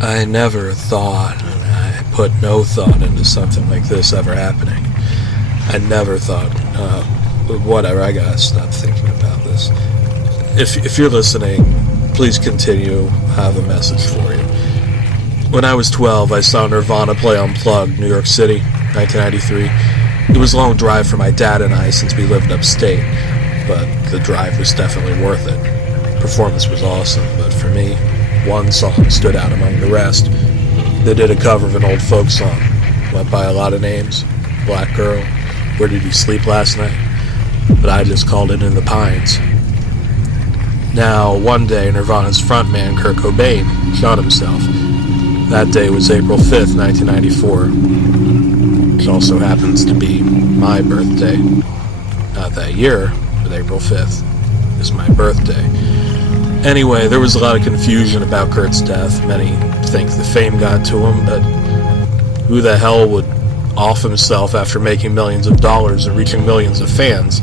I never thought, and I put no thought into something like this ever happening. I never thought, whatever, I gotta stop thinking about this. If you're listening, please continue. I have a message for you. When I was 12, I saw Nirvana play Unplugged, New York City, 1993. It was a long drive for my dad and I since we lived upstate, but the drive was definitely worth it. Performance was awesome, but for me, one song stood out among the rest. They did a cover of an old folk song. Went by a lot of names. Black Girl, Where Did You Sleep Last Night? But I just called it In the Pines. Now, one day, Nirvana's frontman, Kurt Cobain, shot himself. That day was April 5th, 1994. Which also happens to be my birthday. Not that year, but April 5th is my birthday. Anyway, there was a lot of confusion about Kurt's death. Many think the fame got to him, but who the hell would off himself after making millions of dollars and reaching millions of fans?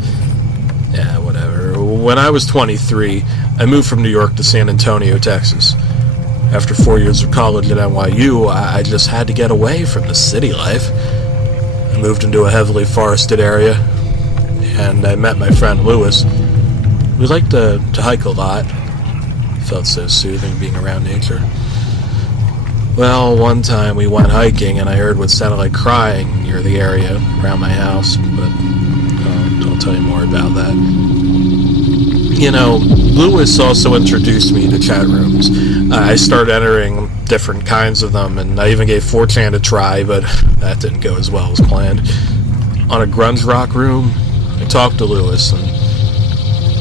Yeah, whatever. When I was 23, I moved from New York to San Antonio, Texas. After 4 years of college at NYU, I just had to get away from the city life. I moved into a heavily forested area, and I met my friend Lewis. We liked to hike a lot. Felt so soothing being around nature. Well, one time we went hiking and I heard what sounded like crying near the area around my house, but I'll tell you more about that. You know, Lewis also introduced me to chat rooms. I started entering different kinds of them, and I even gave 4chan a try, but that didn't go as well as planned. On a grunge rock room, I talked to Lewis, and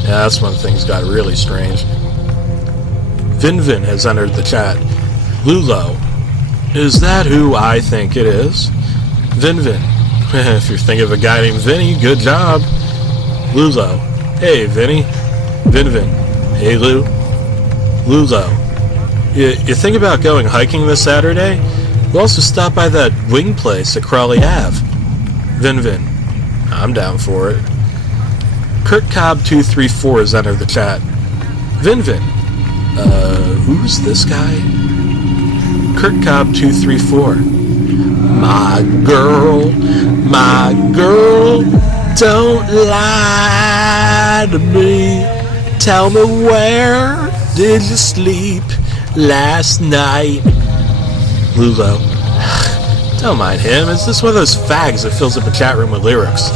yeah, that's when things got really strange. Vinvin has entered the chat. Lulo, is that who I think it is? Vinvin, if you're thinking of a guy named Vinny, good job. Lulo, hey Vinny. Vinvin, hey Lou. Lulo, you think about going hiking this Saturday? We'll also stop by that wing place at Crawley Ave. Vinvin, I'm down for it. Kurt Cobb 234 has entered the chat. Vinvin, who's this guy? Kurt Cobb 234. My girl, don't lie to me. Tell me, where did you sleep last night? Lulo, don't mind him. Is this one of those fags that fills up a chat room with lyrics?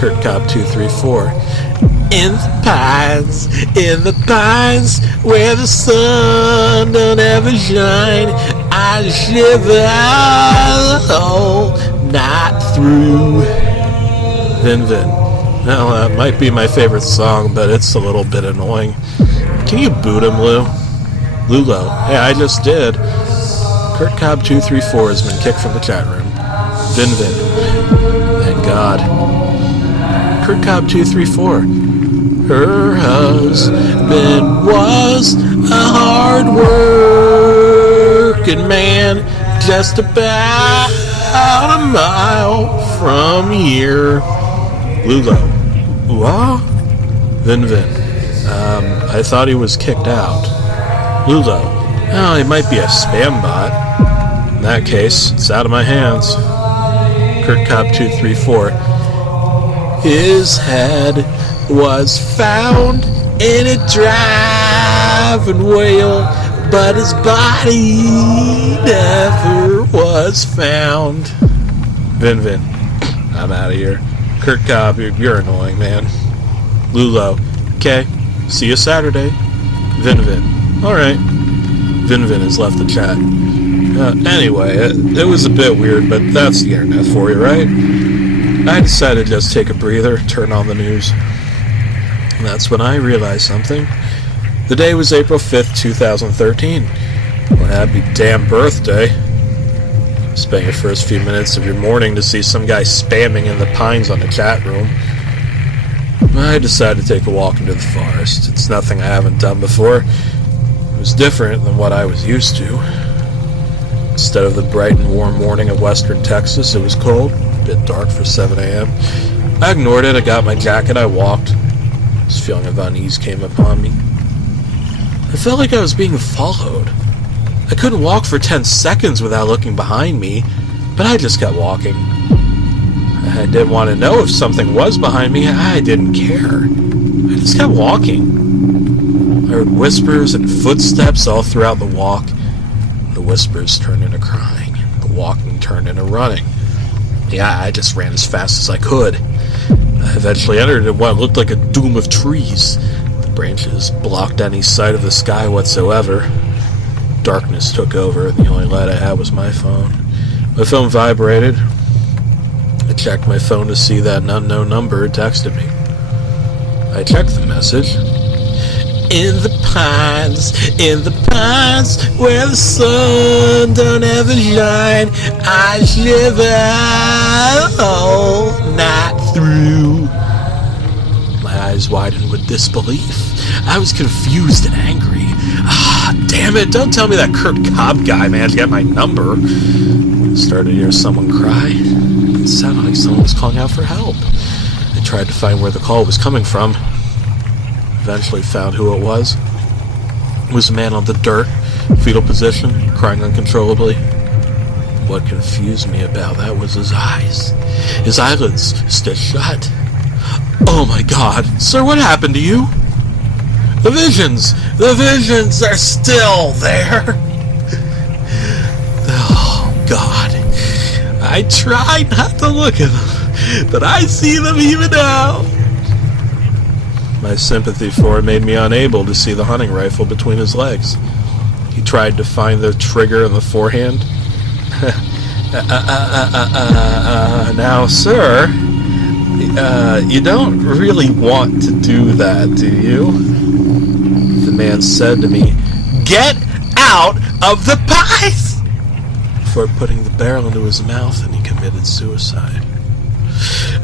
Kurt Cobb 234. In the pines, where the sun don't ever shine, I shiver all night through. Vinvin. Well, that might be my favorite song, but it's a little bit annoying. Can you boot him, Lou? Lulo. Hey, I just did. Kurt Cobb 234 has been kicked from the chat room. Vinvin. Thank God. Kurt Cobb 234. Her husband was a hard-working man, just about a mile from here. Lulo. What? Vinvin. I thought he was kicked out. Lulo. Oh, he might be a spam bot. In that case, it's out of my hands. Kurt Cobb 234. His head was found in a driving wheel, but his body never was found. Vinvin. I'm out of here. Kurt Cobb, you're annoying, man. Lulo. Okay, see you Saturday. Vinvin. Alright. Vinvin has left the chat. Anyway, it was a bit weird, but that's the internet for you, right? I decided to just take a breather, turn on the news. And that's when I realized something. The day was April 5th, 2013. Well, happy damn birthday. Spend your first few minutes of your morning to see some guy spamming in the pines on the chat room. I decided to take a walk into the forest. It's nothing I haven't done before. It was different than what I was used to. Instead of the bright and warm morning of western Texas, it was cold, a bit dark for 7 a.m. I ignored it, I got my jacket, I walked. This feeling of unease came upon me. I felt like I was being followed. I couldn't walk for 10 seconds without looking behind me, but I just kept walking. I didn't want to know if something was behind me. I didn't care. I just kept walking. I heard whispers and footsteps all throughout the walk. The whispers turned into crying. The walking turned into running. Yeah, I just ran as fast as I could. I eventually entered in what looked like a doom of trees. The branches blocked any sight of the sky whatsoever. Darkness took over, and the only light I had was my phone. My phone vibrated. I checked my phone to see that an unknown number had texted me. I checked the message. In the pines, where the sun don't ever shine, I shiver all night through. My eyes widened with disbelief. I was confused and angry. Damn it, don't tell me that Kurt Cobb guy managed to get my number. I started to hear someone cry. It sounded like someone was calling out for help. I tried to find where the call was coming from. Eventually found who it was. It was a man on the dirt, fetal position, crying uncontrollably. What confused me about that was his eyes. His eyelids still shut. Oh my God, sir, what happened to you? The visions are still there. Oh God, I try not to look at them, but I see them even now. My sympathy for him made me unable to see the hunting rifle between his legs. He tried to find the trigger in the forehand. Now, sir, you don't really want to do that, do you? The man said to me, "Get out of the pies!" before putting the barrel into his mouth, and he committed suicide.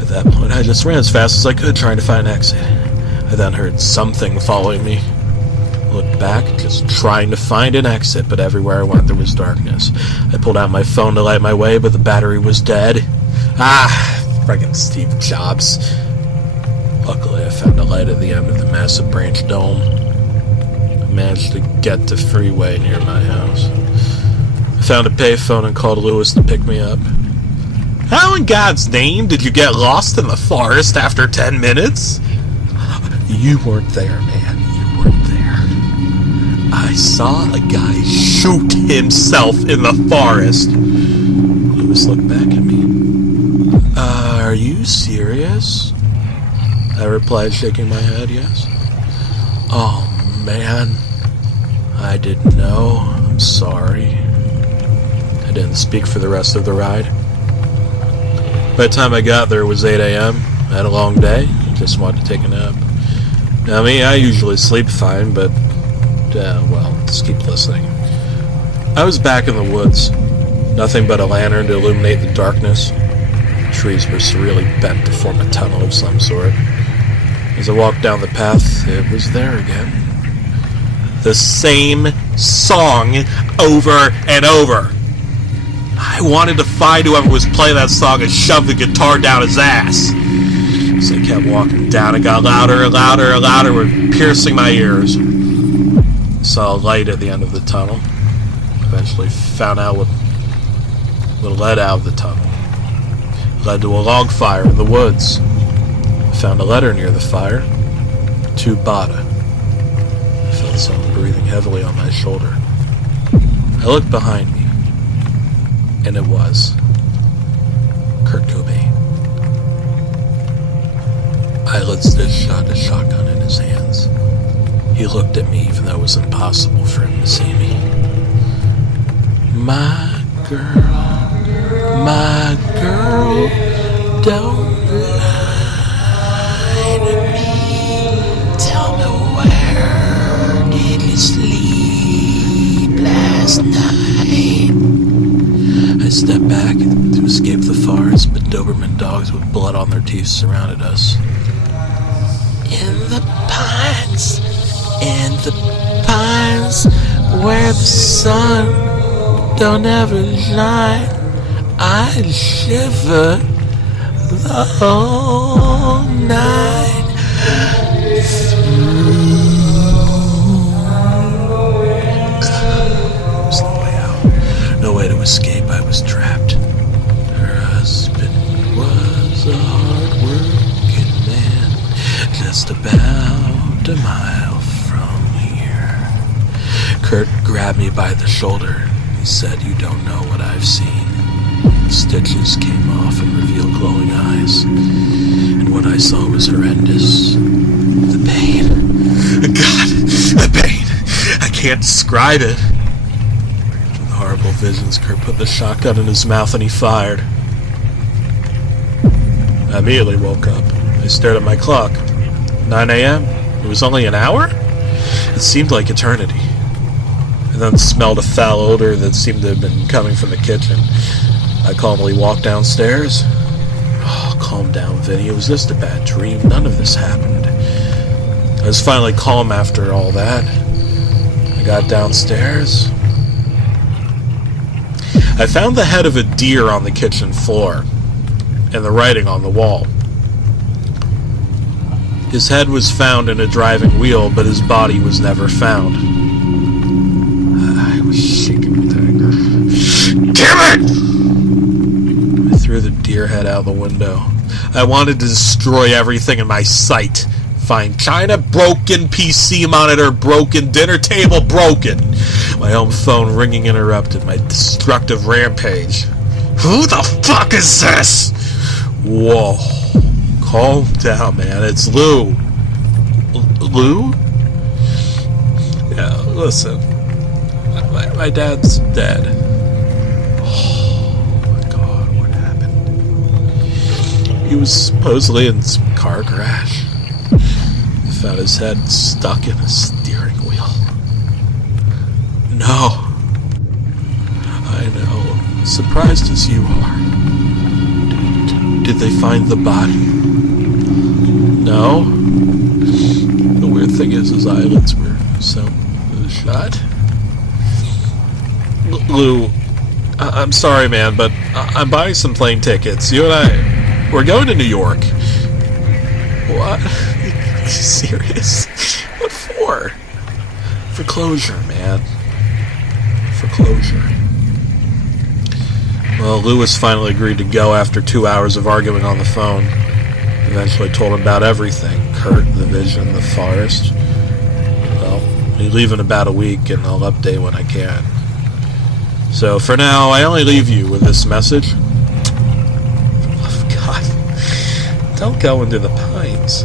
At that point, I just ran as fast as I could, trying to find an exit. I then heard something following me. I looked back, just trying to find an exit, but everywhere I went there was darkness. I pulled out my phone to light my way, but the battery was dead. Friggin' Steve Jobs. Luckily, I found a light at the end of the massive branch dome. I managed to get to freeway near my house. I found a payphone and called Lewis to pick me up. How in God's name did you get lost in the forest after 10 minutes? You weren't there, man. You weren't there. I saw a guy shoot himself in the forest. Lewis looked back at me. Are you serious? I replied, shaking my head, yes. Oh, man. I didn't know. I'm sorry. I didn't speak for the rest of the ride. By the time I got there, it was 8 a.m. I had a long day. Just wanted to take a nap. Now, I usually sleep fine, but, just keep listening. I was back in the woods. Nothing but a lantern to illuminate the darkness. The trees were surreally bent to form a tunnel of some sort. As I walked down the path, it was there again. The same song over and over. I wanted to find whoever was playing that song and shove the guitar down his ass. As I kept walking down, it got louder and louder and louder, piercing my ears. I saw a light at the end of the tunnel. Eventually found out what led out of the tunnel. It led to a log fire in the woods. I found a letter near the fire. To Bada. I felt someone breathing heavily on my shoulder. I looked behind me, and it was Kurt Cobain. Eyelids did shut, a shotgun in his hands. He looked at me even though it was impossible for him to see me. My girl, don't lie to me. Tell me, where did you sleep last night? I stepped back to escape the forest, but Doberman dogs with blood on their teeth surrounded us. In the pines, where the sun don't ever shine, I shiver the whole night through. escape, I was trapped. Her husband was a hard-working man, just about a mile from here. Kurt grabbed me by the shoulder. He said, "You don't know what I've seen." Stitches came off and revealed glowing eyes. And what I saw was horrendous. The pain. God, the pain. I can't describe it. With horrible visions, Kurt put the shotgun in his mouth and he fired. I immediately woke up. I stared at my clock. 9 a.m.? It was only an hour? It seemed like eternity. And then smelled a foul odor that seemed to have been coming from the kitchen. I calmly walked downstairs. Oh, calm down, Vinny. It was just a bad dream. None of this happened. I was finally calm after all that. I got downstairs. I found the head of a deer on the kitchen floor and the writing on the wall. His head was found in a driving wheel, but his body was never found. I was shaking with anger. Damn it! I threw the deer head out the window. I wanted to destroy everything in my sight. Find china broken, PC monitor broken, dinner table broken. My home phone ringing interrupted my destructive rampage. Who the fuck is this? Whoa. Calm down, man. It's Lou. Lou? Yeah, listen. My dad's dead. He was supposedly in some car crash. He found his head stuck in a steering wheel. No. I know. Surprised as you are. Did they find the body? No. The weird thing is his eyelids were so shut. Lou, I'm sorry, man, but I'm buying some plane tickets. You and I... We're going to New York. What? Are you serious? What for? For closure, man. For closure. Well, Lewis finally agreed to go after 2 hours of arguing on the phone. Eventually told him about everything. Kurt, the vision, the forest. Well, we leave in about a week and I'll update when I can. So for now, I only leave you with this message. Don't go into the pines.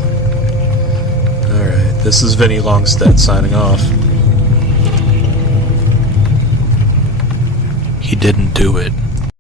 Alright, this is Vinny Longstead signing off. He didn't do it.